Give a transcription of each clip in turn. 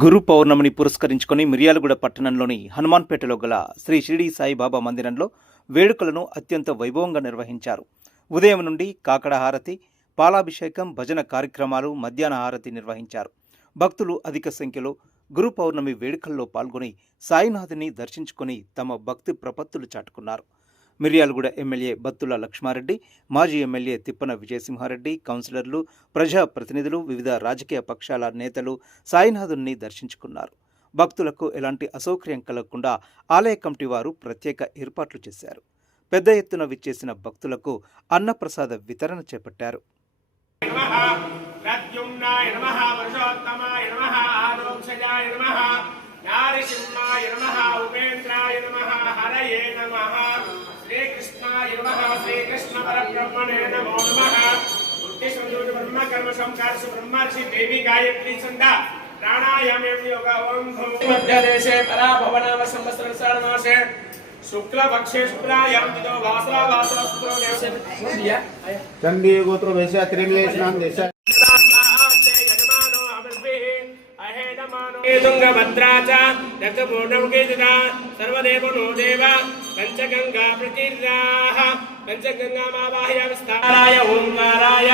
గురు పౌర్ణమిని పురస్కరించుకొని మిర్యాలగూడ పట్టణంలోని హనుమాన్పేటలో గల శ్రీ షిరిడి సాయిబాబా మందిరంలో వేడుకలను అత్యంత వైభవంగా నిర్వహించారు. ఉదయం నుండి కాకడ హారతి, పాలాభిషేకం, భజన కార్యక్రమాలు, మధ్యాహ్న హారతి నిర్వహించారు. భక్తులు అధిక సంఖ్యలో గురు పౌర్ణమి వేడుకల్లో పాల్గొని సాయినాథుని దర్శించుకొని తమ భక్తి ప్రపత్తులు చాటుకున్నారు. మిర్యాలగూడ ఎమ్మెల్యే బత్తుల లక్ష్మారెడ్డి, మాజీ ఎమ్మెల్యే తిప్పన విజయసింహారెడ్డి, కౌన్సిలర్లు, ప్రజాప్రతినిధులు, వివిధ రాజకీయ పక్షాల నేతలు సాయినాథుని దర్శించుకున్నారు. భక్తులకు ఎలాంటి అసౌకర్యం కలగకుండా ఆలయ కమిటీ వారు ప్రత్యేక ఏర్పాట్లు చేశారు. పెద్ద ఎత్తున విచ్చేసిన భక్తులకు అన్నప్రసాద వితరణ చేపట్టారు. నారసింహాయ నమః, ఉపేంద్రాయ నమః, హరయే నమః, శ్రీకృష్ణాయ నమః, శ్రీకృష్ణ పరబ్రహ్మణే నమో నమః. ఉద్దేశంతో బ్రహ్మ కర్మ సంకారసు బ్రహ్మర్షి దేవి గాయత్రి ఛంద ప్రాణాయామే యోగ ఓం మధ్యదేశే పరాభవనామ సంవత్సర సారమాసే శుక్లపక్షే శుక్లాయాం దిదో వాసరా వాసర శుక్రో దేశే చండీ గోత్ర వేశ త్రిమలేశనాం దేశ తుంగభద్రాచ రక్తపూర్ణముఖేజిత సర్వదేవనో దేవ పంచగంగా ప్రకీర్తాః పంచగంగామావాహయామి స్థానాయ ఓంకారాయ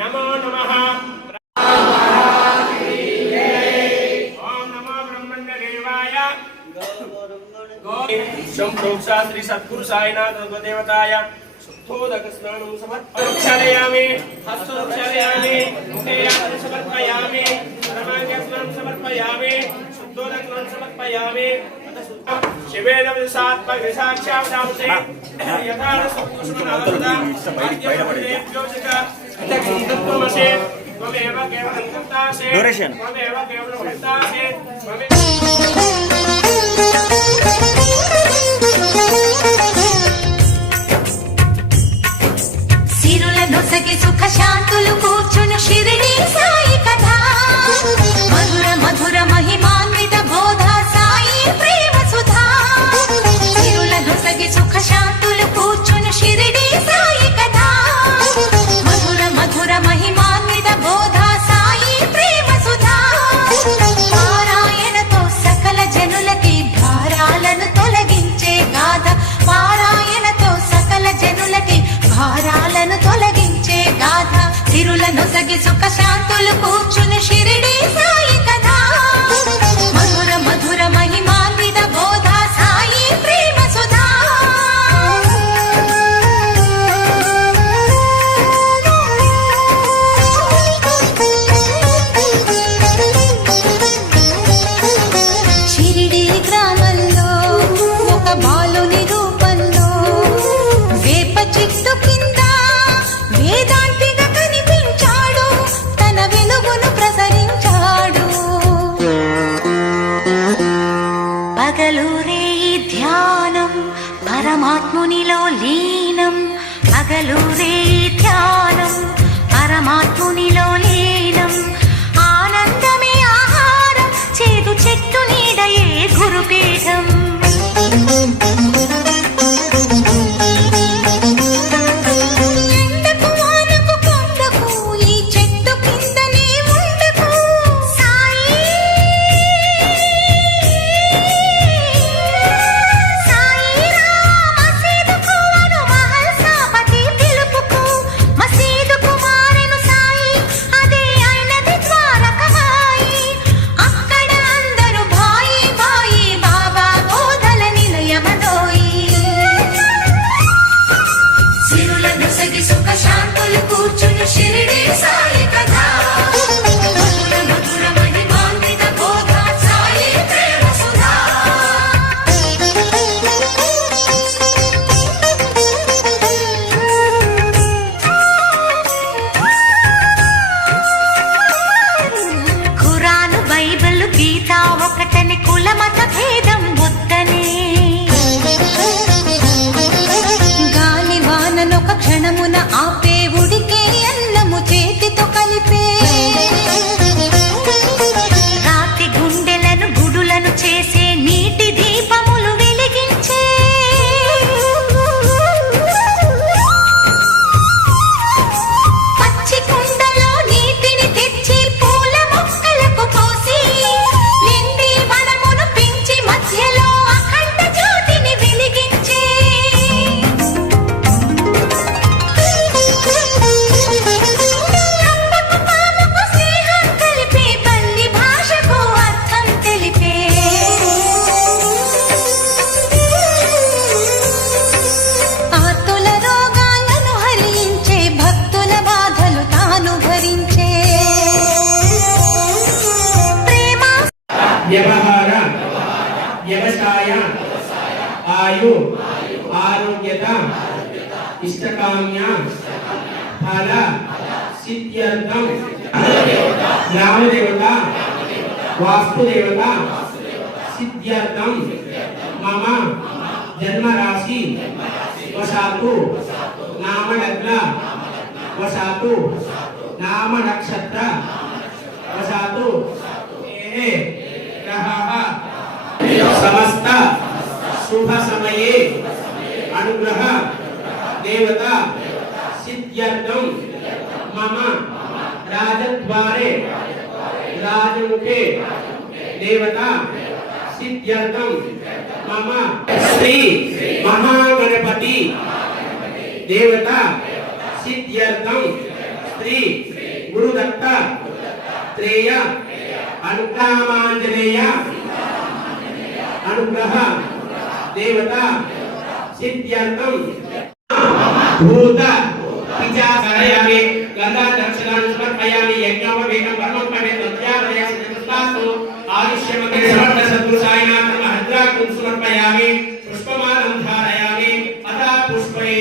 నమో నమః. ఓం నమో బ్రహ్మణ్యదేవాయ సంప్రోక్షా శ్రీ సద్గురు సాయినాథ దేవతాయ శుద్ధోదక స్నానం సమర్పయామి, హస్తోక్షాలయామి, ముఖేయామి సమర్పయామి, పరమాంగస్నానం సమర్పయామి, శుద్ధోదకం సమర్పయామి. శివేన విశాత్మక సాక్షాత్కారముతే యథాన సుకుష్మనామదా ఆద్యమదేవ్యోచక తక్షితత్వమసే త్వమేవ కేవలం కర్తాసే త్వమేవ కేవలం కర్తాసే నొసగి సుఖ శాంతులు కూర్చును షిరిడి సాయి కథ, మధుర మధుర మహిమాన్విత బోధ సాయి ప్రేమ సుధా. సిరుల నొసగి సుఖ శాంతులు కూర్చును షిరిడి సాయి కథ, మధుర మధుర మహిమాన్విత బోధ సాయి ప్రేమ సుధా. పారాయణతో సకల జనులకి భారాలను తొలగించే గాథ, పారాయణతో సకల జనులకి భారాలను తొలగించే గాథ. సిరుల నొసగి సుఖ శాంతులు కూర్చుని షిరిడి సాయి కథ, మధుర మధుర మహిమాన్విత బోధ సాయి ప్రేమ సుధా. షిరిడి గ్రామంలో ఒక బాలుని రూపంలో వేప చెట్టు కింద వేదాంతిగా కనిపించాడు, తన వెలుగును ప్రసరించాడు. పగలూరే ధ్యానం పరమాత్మునిలో లీనం, పగలూరే ధ్యానం పరమాత్మునిలో లీనం. ఆనందమే ఆహారం, చేదు చెట్టు నీడయే గురుపీఠం. ఒకటని కులమత భేదం వద్దనే, గాలి వాననొక క్షణమున ఆపే, ఉడికే అన్నము చేతితో కలిపే, రాతి గుండెలను గుడులను చేసే, నీటి దీపములు వెలిగించే, పచ్చి కుండలో నీటిని తెచ్చి పూల మొక్కలకు పోసి इष्टकाम्य फल सिद्ध्यर्थम ग्राम देवता वास्तु देवता सिद्ध्यर्थम मम जन्म राशि वशातु नाम लग्न वशातु नाम नक्षत्र वशातु ये ग्रहाः समस्त शुभ समये अनुग्रह देवता सिद्ध्यर्थम मम राजद्वारे राजमुखे देवता सिद्ध्यर्थम मम श्री महागणपति देवता सिद्ध्यर्थम श्री गुरुदत्त त्रेय अनुग्रहांजनेय अनुग्रह देवता सिद्ध्यर्थम भूत पिचासयामि गंगा दक्षिणान् समर्पयामि यज्ञोपवीतं परमोपवेतं तत्यावदयामि तत्पास्तु आयुष्यमते समर्थ सद्गुरु साईनाथ महद्राकुं समर्पयामि पुष्पमालं धारयामि अथा पुष्पै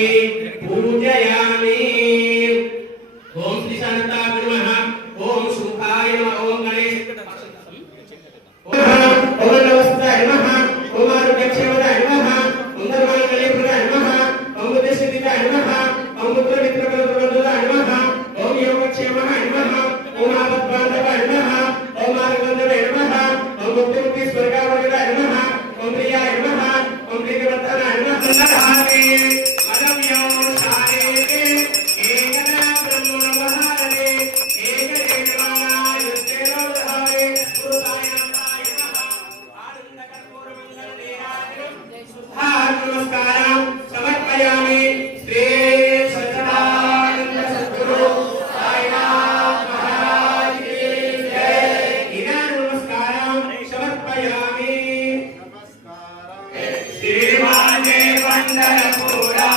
पूजयामि ओम श्री शान्ताय नमः ओम सुखाय नमः ओम गणेश ओम नमस्ताय नमः ओम आरोग्यक्षेमदाय नमः ओम धर्मांगल्यप्रदाय नमः ओम बुद्धिसिद्धिदाय नमः ओम पुत्रमित्रकलत्रबन्धुदाय नमः ओम योगक्षेमाय नमः ओम आपद्बान्धवाय नमः ओम मार्गबन्धवे नमः ओम मुक्तिस्वर्गावरदाय नमः ओम प्रियाय नमः ओम प्रीतिवर्धनाय नमः नमः अदम्यो शारेते एकदा ब्रह्मणवहारे एकदेवानाय देवोधारे गुरुताय नमः आनन्दकर्पूरमङ्गलदेहाय नमस्कारं समर्पयामि श्री सच्चिदानंद सद्गुरु साईनाथ महाराज की जय इदानीं नमस्कारं समर्पयामि श्रीमाने वन्दनपुरा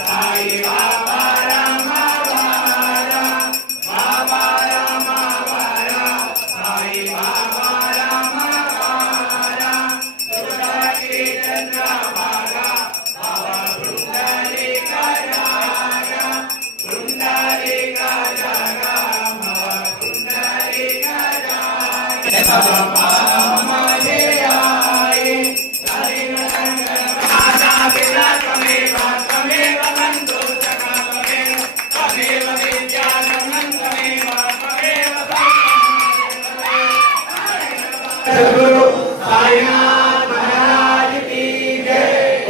साई बाबा रामावारा बाबा रामावारा साई बाबा रामावारा सुरती चंद्रभागा बाबा बृंदालिका जागा बृंदालिका जागा बाबा बृंदालिका जागा बाबा हमारे आए आजा बिना तमेव तमेव बंधु सखा तमेव विद्याधनं तमेव तमेव सद्गुरु साईनाथ महाराज की जय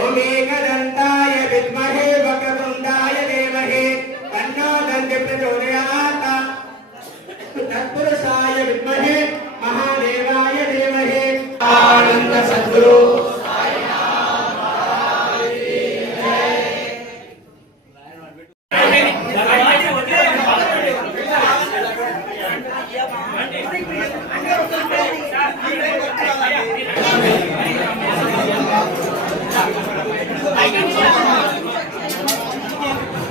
ओम एकदंताय विद्महे वक्रतुंडाय धीमहि तन्नो दन्ति प्रचोदयात् तत्पुरुषाय विद्महे महादेवाय धीमहि आनंद सद्गुरु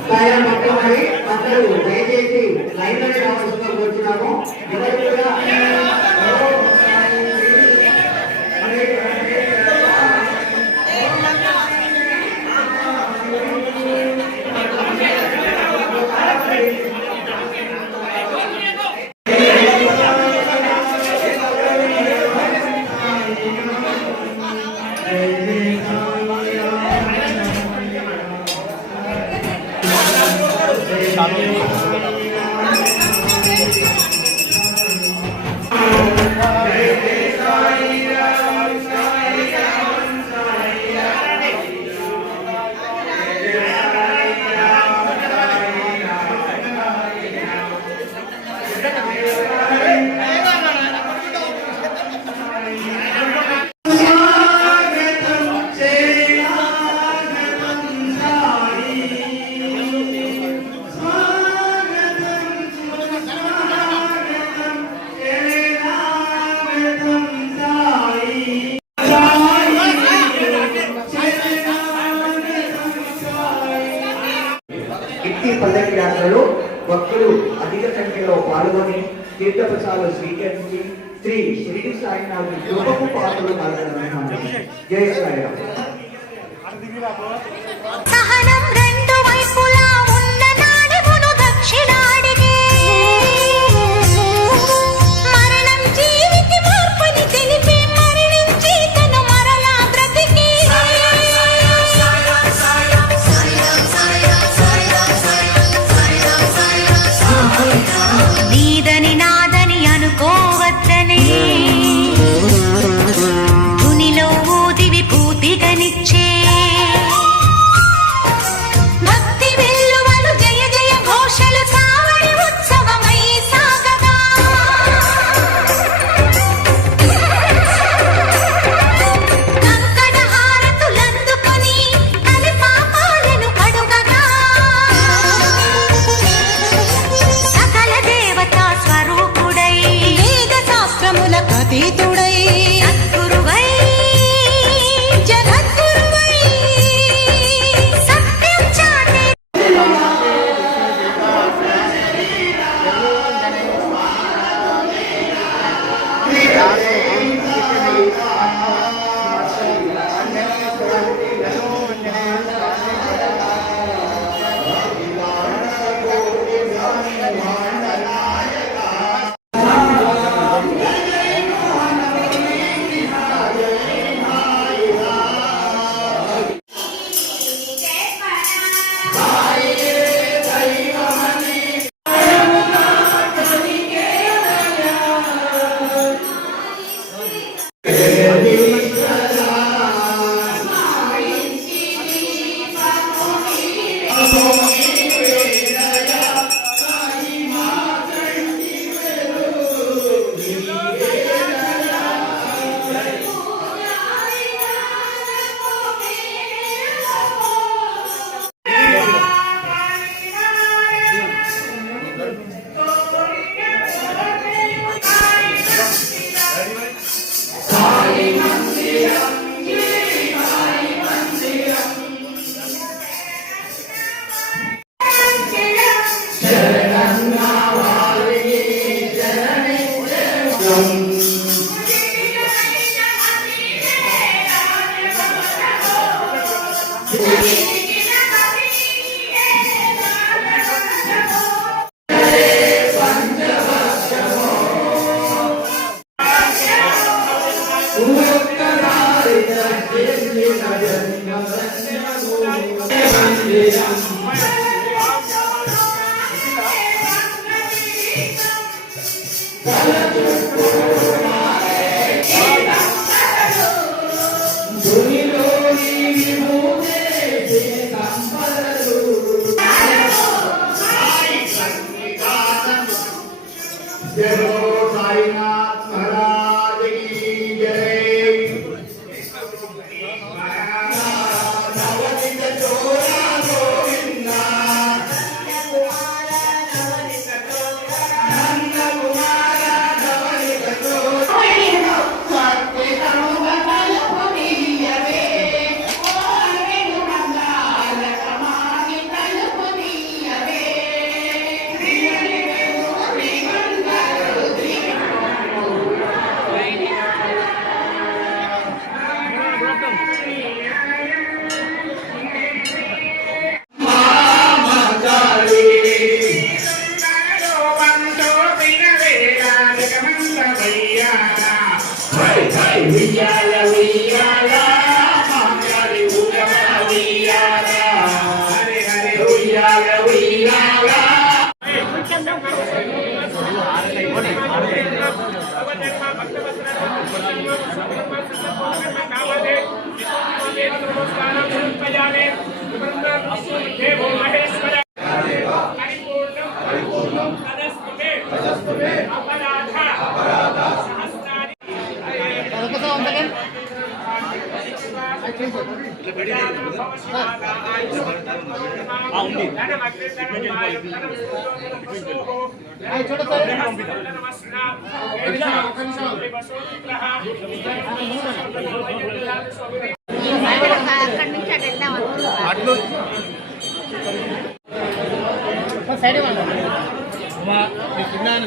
సాయం పట్టుకొని అందరూ దయచేసి లైన్లోనే రావాల్సిందిగా కోరుతున్నాము. ఎవరు కూడా ఇట్టి పల్లకి యాత్రలో భక్తులు అధిక సంఖ్యలో పాల్గొని తీర్థప్రసాదాలు స్వీకరించి శ్రీ షిరిడి సాయినాథుని కృపకు పాత్రలు కాగలరని జై సాయిరామ్. సహనం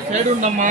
సైడ్ ఉండమ్మా.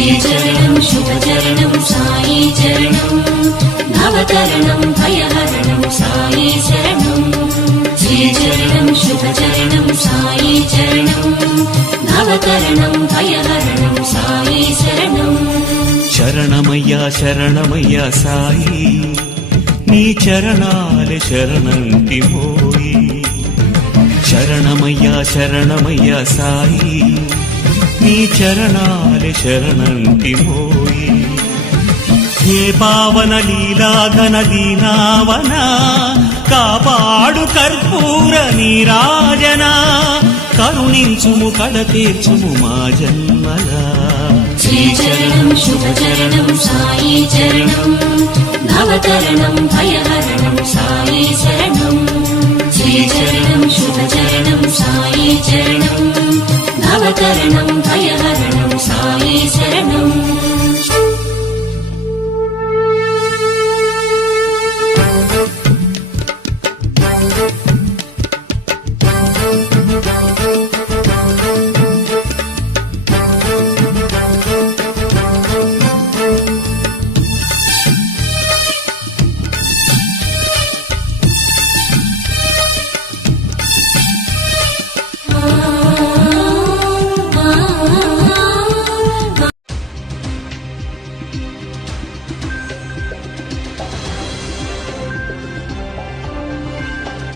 శ్రీచరణం శుభచరణం సాయి చరణం నవతరణం భయహరణం సాయి శరణం శ్రీచరణం శుభచరణం సాయి చరణం నవతరణం భయహరణం సాయి శరణం శరణమయ్యా శరణమయ్యా సాయి నీ చరణాలే శరణంటి మోయి శరణమయ్యా శరణమయ్యా సాయి నీ చరణాలే శరణంటి మోయి హే పావన లీలాఘన దీనావన కాపాడు కర్పూర నీరాజన కరుణించుము కడ తీర్చుము మా జన్మలా శ్రీచరణం శుభచరణం సాయి చరణం నవతరణం భయహరణం సాయి శరణం శ్రీచరణం శుభచరణం సాయి చరణం నవతరణం భయహరణం సాయి శరణం